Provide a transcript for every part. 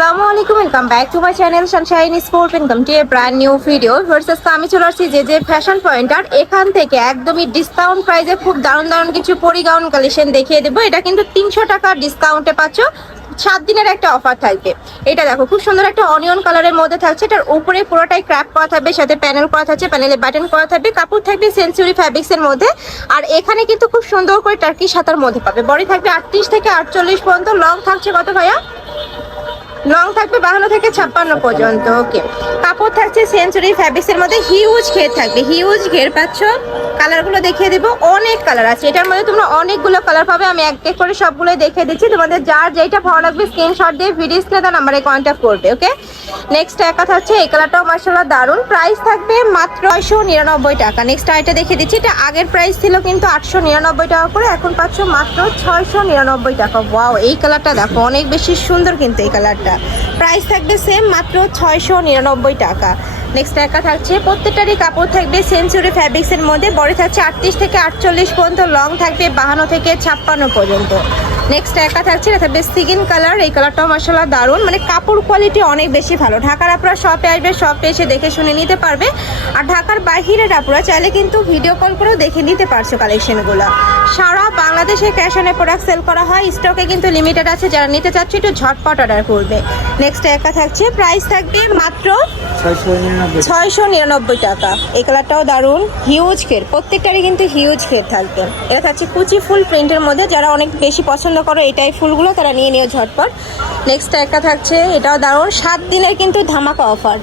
আসসালামু আলাইকুম, welcome back to my channel Sunshine sport. Welcome to A brand new video. Versus আমি চলে আসছি যে ফ্যাশন পয়েন্ট, আর এখান থেকে একদমই ডিসকাউন্ট প্রাইসে খুব দারুণ দারুণ কিছু পরি গাউন কালেকশন দেখিয়ে দেবো। এটা কিন্তু 300 টাকার ডিসকাউন্টে পাচ্ছ, 7 দিনের একটা অফার থাকবে। এটা দেখো খুব সুন্দর একটা অনিয়ন কালারের মধ্যে থাকছে। এটার উপরে পুরোটাই ক্র্যাপ করা থাকবে, সাথে প্যানেল করা থাকছে, প্যানেলে বাটন করা থাকবে, কাপড় থাকবে সেঞ্চুরি ফ্যাব্রিক্স এর মধ্যে। আর এখানে কিন্তু খুব সুন্দর করে টার্কি হাতার মধ্যে পাবে। বডি থাকবে 38 থেকে 48 পর্যন্ত, লং থাকছে কত ভাইয়া? লং থাকবে 52 থেকে 56 পর্যন্ত। ওকে, কাপড় থাকছে সেঞ্চুরি ফ্যাব্রিক্স এর মধ্যে, হিউজ ঘের থাকবে, হিউজ ঘের পাচ্ছ। কালারগুলো দেখিয়ে দেবো, অনেক কালার আছে এটার মধ্যে, তোমরা অনেকগুলো কালার পাবে। আমি এক এক করে সবগুলোই দেখিয়ে দিচ্ছি, তোমাদের যার যেটা ভালো লাগবে স্ক্রিনশট দিয়ে ভিডিও স্ক্রিনে নাম্বারে কন্ট্যাক্ট করবে। ওকে, নেক্সট একা থাকছে এই কালারটাও মাশাআল্লাহ দারুন। প্রাইস থাকবে মাত্র 699 টাকা। নেক্সট আইটা দেখিয়ে দিচ্ছি, এটা আগের প্রাইস ছিল কিন্তু 899 টাকা করে, এখন পাচ্ছ মাত্র 699 টাকা। ওয়াও, এই কালারটা দেখো অনেক বেশি সুন্দর কিন্তু এই কালারটা। প্রাইস থাকবে সেম, মাত্র 699 টাকা। নেক্সট একা থাকছে, প্রত্যেকটারই কাপড় থাকবে সেঞ্চুরি ফ্যাব্রিক্স এর মধ্যে। বডি থাকছে 38 থেকে 48 পর্যন্ত, লং থাকবে 52 থেকে 56 পর্যন্ত। নেক্সট একা থাকছে, এটা থাকবে স্কিন কালার। এই কালারটাও মাশাআল্লাহ দারুন, মানে কাপড় কোয়ালিটি অনেক বেশি ভালো। ঢাকার আপনারা শপে আসবে, শপে এসে দেখে শুনে নিতে পারবে। আর ঢাকার বাইরের আপনারা চাইলে কিন্তু ভিডিও কল করেও দেখে নিতে পারছো কালেকশনগুলো। সারা বাংলাদেশে ক্যাশ অনে প্রোডাক্ট সেল করা হয়, স্টকে কিন্তু লিমিটেড আছে। যারা নিতে চাচ্ছে একটু ঝটপট অর্ডার করবে। নেক্সট একা থাকছে, প্রাইস থাকবে মাত্র 699 টাকা। এই কালারটাও দারুন, হিউজ ঘের, প্রত্যেকটারই কিন্তু হিউজ ঘের থাকবে। এটা থাকছে কুচি ফুল প্রিন্টের মধ্যে, যারা অনেক বেশি পছন্দ করো এটাই ফুলগুলো, তারা নিয়ে নিও ঝটপট। নেক্সট একা থাকছে, এটাও দারুন, 7 দিনের কিন্তু ধামাকা অফার।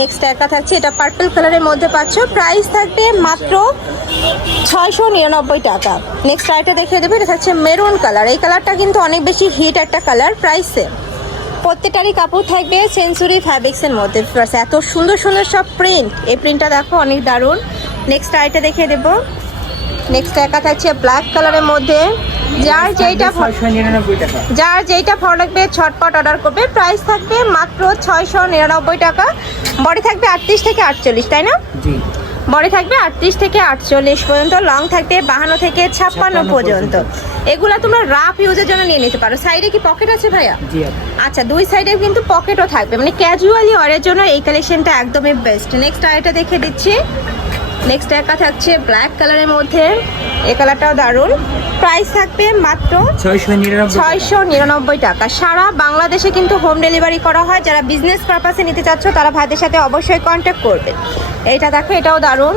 নেক্সট একা থাকছে, এটা পার্পল কালারের মধ্যে পাচ্ছ, প্রাইস থাকবে মাত্র 699 টাকা। নেক্সট আইটা দেখিয়ে দেবে, এটা থাকছে মেরুন কালার। এই কালারটা কিন্তু অনেক বেশি হিট একটা কালার। প্রাইসে প্রত্যেকটারই কাপড় থাকবে সেঞ্চুরি ফ্যাব্রিক্সের মধ্যে। এত সুন্দর সুন্দর সব প্রিন্ট, এই প্রিন্টটা দেখো অনেক দারুণ। নেক্সট আইটা দেখিয়ে দেবো, নেক্সট একা থাকছে ব্ল্যাক কালারের মধ্যে। যার যেইটা ভালো লাগবে ছটপট অর্ডার করবে। প্রাইস থাকবে মাত্র 699 টাকা। বডি থাকবে 38 থেকে 48, তাই না? বডি থাকবে 38 থেকে 48 পর্যন্ত, লং থাকবে 52 থেকে 56 পর্যন্ত। এগুলা তোমরা রাফ ইউজের জন্য নিয়ে নিতে পারো। সাইডে কি পকেট আছে ভাইয়া? আচ্ছা, দুই সাইডে কিন্তু পকেটও থাকবে, মানে ক্যাজুয়ালি ওয়ারের জন্য এই কালেকশনটা একদমই বেস্ট। নেক্সট আইটা দেখে দিচ্ছি, নেক্সট একা থাকছে ব্ল্যাক কালারের মধ্যে। এই কালারটাও দারুন। প্রাইস থাকবে মাত্র 699 টাকা। সারা বাংলাদেশে কিন্তু হোম ডেলিভারি করা হয়। যারা বিজনেস পারপাসে নিতে চাচ্ছ তারা ভাইদের সাথে অবশ্যই কন্ট্যাক্ট করবে। এইটা দেখো, এটাও দারুন।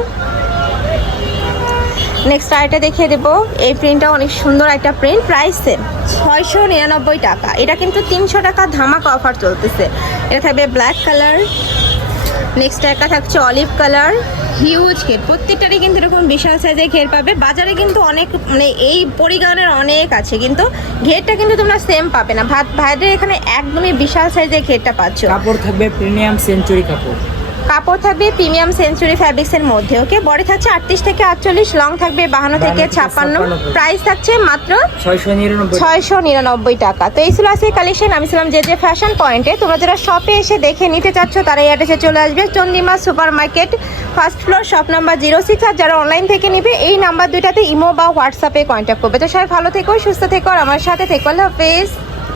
নেক্সট আইটা দেখিয়ে দেবো, এই প্রিন্টটা অনেক সুন্দর একটা প্রিন্ট। প্রাইস সেম, 699 টাকা। এটা কিন্তু 300 টাকা ধামাকা অফার চলতেছে। এটা থাকবে ব্ল্যাক কালার। নেক্সট একা থাকছে অলিভ কালার, হিউজ ঘের, প্রত্যেকটারই কিন্তু এরকম বিশাল সাইজের ঘের পাবে। বাজারে কিন্তু অনেক, মানে এই পরিগানের অনেক আছে, কিন্তু ঘেরটা কিন্তু তোমরা সেম পাবে না। ভাইদের এখানে একদমই বিশাল সাইজের ঘেরটা পাচ্ছ। কাপড় থাকবে প্রিমিয়াম সেঞ্চুরি কাপড়, কাপড় থাকবে প্রিমিয়াম সেঞ্চুরি ফ্যাব্রিক্স এর মধ্যে। ওকে, বডি থাকছে 38 থেকে 48, লং থাকবে 52 থেকে 56। প্রাইস থাকছে মাত্র 699 টাকা। তো এই ছিল আজকে কালেকশন। আমি ছিলাম যে ফ্যাশন পয়েন্টে। তোমরা যারা শপে এসে দেখে নিতে চাচ্ছ তারা এই অ্যাড্রেসে চলে আসবে, Chandima super market, first floor, shop number 06। আর যারা অনলাইন থেকে নিবে এই নাম্বার দুইটাতে ইমো বা হোয়াটসঅ্যাপে কন্ট্যাক্ট করবে। তো সবাই ভালো থেকো, সুস্থ থেকো, আর আমার সাথে থেকো। আল্লাহ হাফেজ।